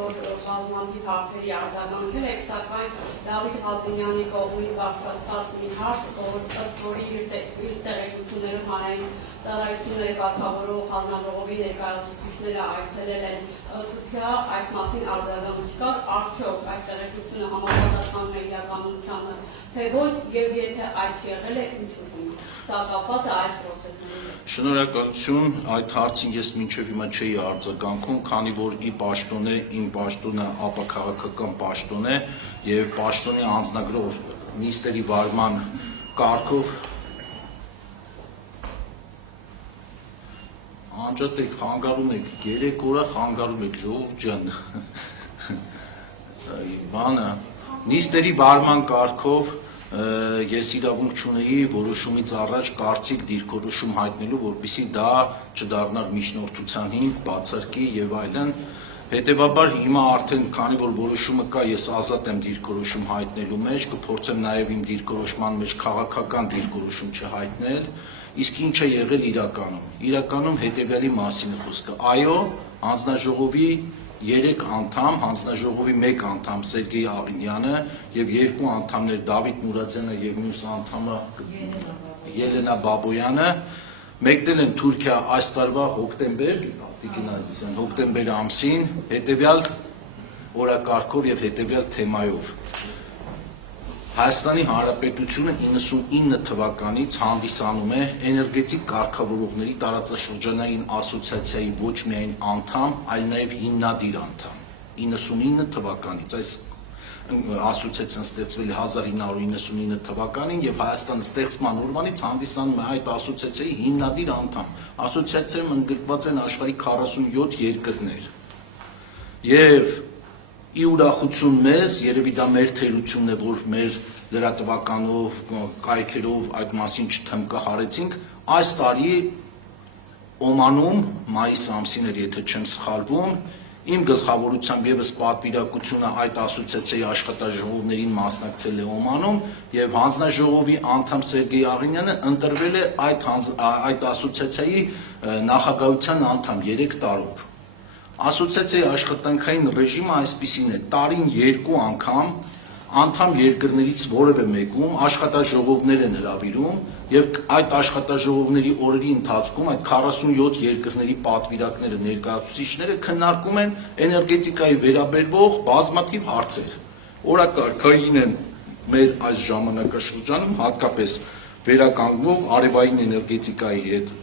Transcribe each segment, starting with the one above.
որ բազմաթիվ հարցերի արձագանքել եք, սակայն Դավիթ Հազիմյանի կողմից բարձրացված մի հարց, որ ըստ որի իր տեղեկություններով հանրային ծառայությունները կարգավորող հանձնաժողովի ներկայացուցիչները այցելել են Թուրքիա, այս մասին արձագանք չկար, արդյոք այս տեղեկությունը համապատասխանում է իրականությանը, թե ոչ, եւ եթե այս եղել է, ինչու՞։ Սա կապված է այս պրոցեսների հետ։ Շնորհակալություն, այդ հարցին ես մինչև հիմա չէի արձագանքում, քանի որ իմ պաշտոնը ապաքաղաքական պաշտոն է եւ պաշտոնի անձնագրով նիստերի վարման կարգով անջատեք, խանգարում եք, 3 օր խանգարում եք, ժողովուրդ ջան, բանը, նիստերի վարման կարգով ես իրավունք չունեի որոշումից առաջ կարծիք դիրքորոշում հայտնելու, որպեսզի դա չդառնար միջնորդության հիմք, բացարկի եւ այլն, հետեւաբար հիմա արդեն քանի որ որոշումը կա, ես ազատ եմ դիրքորոշում հայտնելու մեջ, կփորձեմ նաեւ իմ դիրքորոշման մեջ քաղաքական դիրքորոշում չհայտնել, իսկ ինչ է եղել իրականում հետեւյալի մասին է խոսքը, այո, հանձնաժողովի 3 անդամ, հանձնաժողովի 1 անդամ Սերգեյ Աղինյանը եւ 2 անդամներ Դավիթ Մուրադյանը եւ մյուս անդամը Ելենա Բաբոյանը մեկնել են Թուրքիա այս տարվա հոկտեմբեր ամսին հետեւյալ օրակարգով եւ հետեւյալ թեմայով Հայաստանի Հանրապետությունը 99 թվականից հանդիսանում է էներգետիկ կարգավորողների տարածաշրջանային ասոցիացիայի ոչ միայն անդամ, այլ նաև հիմնադիր անդամ։ 99 թվականից այս ասոցիացիան ստեղծվել է 1999 թվականին եւ Հայաստանը ստեղծման օրվանից հանդիսանում է այդ ասոցիացիայի հիմնադիր անդամ։ Ասոցիացիայում ընդգրկված են աշխարհի 47 երկրներ։ Եվ ի ուրախություն մեզ, երևի դա մեր թերությունն է, որ մեր լրատվականով, կայքերով այդ մասին չթմկահարեցինք, այս տարի Օմանում, մայիս ամսին էր, եթե չեմ սխալվում, իմ գլխավորությամբ եւս պատվիրակությունը այդ ասոցիացիայի աշխատաժողովներին մասնակցել է Օմանում եւ հանձնաժողովի անդամ Սերգեյ Աղինյանը ընտրվել է այդ ասոցիացիայի նախագահության անդամ 3 տարով։ Ասոցիացիայի աշխատանքային ռեժիմը այսպիսին է, տարին 2 անգամ անդամ երկրներից որևէ մեկում աշխատաժողովներ են հրավիրում եւ այդ աշխատաժողովների օրերի ընթացքում այդ 47 երկրների պատվիրակները, ներկայացուցիչները քննարկում են էներգետիկայի վերաբերող բազմաթիվ հարցեր։ Օրակարգային են մեր այս ժամանակաշրջանում հատկապես վերականգնող արևային էներգետիկայի հետ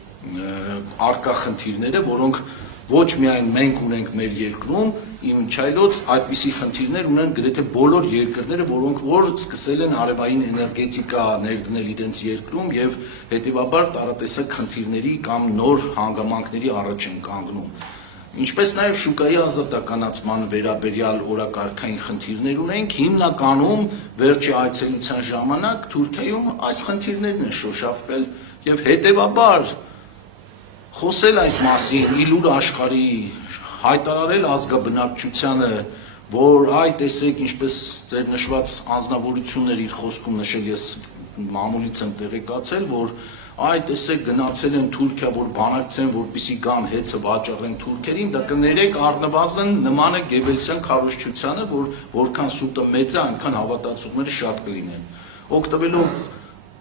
արկա խնդիրները, որոնք ոչ միայն մենք ունենք մեր երկրում, իմիջիայլոց այդպիսի խնդիրներ ունեն գրեթե բոլոր երկրները, որոնք որ սկսել են արևային էներգետիկա ներդնել իրենց երկրում եւ հետեւաբար տարատեսակ խնդիրների կամ նոր հանգամանքների առաջ են կանգնում։ Ինչպես նաեւ շուկայի ազատականացման վերաբերյալ օրակարգային խնդիրներ ունենք, հիմնականում վերջի այցելության ժամանակ Թուրքիայում այս խնդիրներն են շոշափվել եւ հետեւաբար խոսել այդ մասին, իլուր աշխարհի հայտարարել ազգաբնակչությանը, որ այ տեսեք ինչպես ձեր նշված անձնավորություններ իր խոսքում նշել, ես մամուլից եմ տեղեկացել, որ այ տեսեք գնացել են Թուրքիա, որ բանակցեն, որպեսզի գան հեծը վաճառեն թուրքերին, դա կներեք առնվազն նման է Գեբելսյան քարոզչությանը, որ որքան սուտը մեծ է, այնքան հավատացողները շատ կլինեն։ Օգտվելով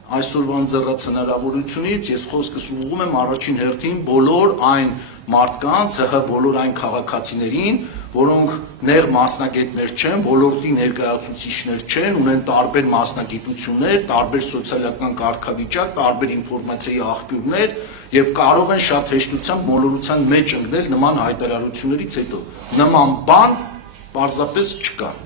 այսօրվա ընձեռած հնարավորությունից ես խոսքս ուղղում եմ առաջին հերթին բոլոր այն մարդկանց, բոլոր այն քաղաքացիներին, որոնք նեղ մասնագետներ չեն, ոլորտի ներկայացուցիչներ չեն, ունեն տարբեր մասնագիտություններ, տարբեր սոցիալական կարգավիճակ, տարբեր ինֆորմացիայի աղբյուրներ եւ կարող են շատ հեշտությամբ մոլորության մեջ ընկնել նման հայտարարություններից հետո։ Նման բան պարզապես չկա։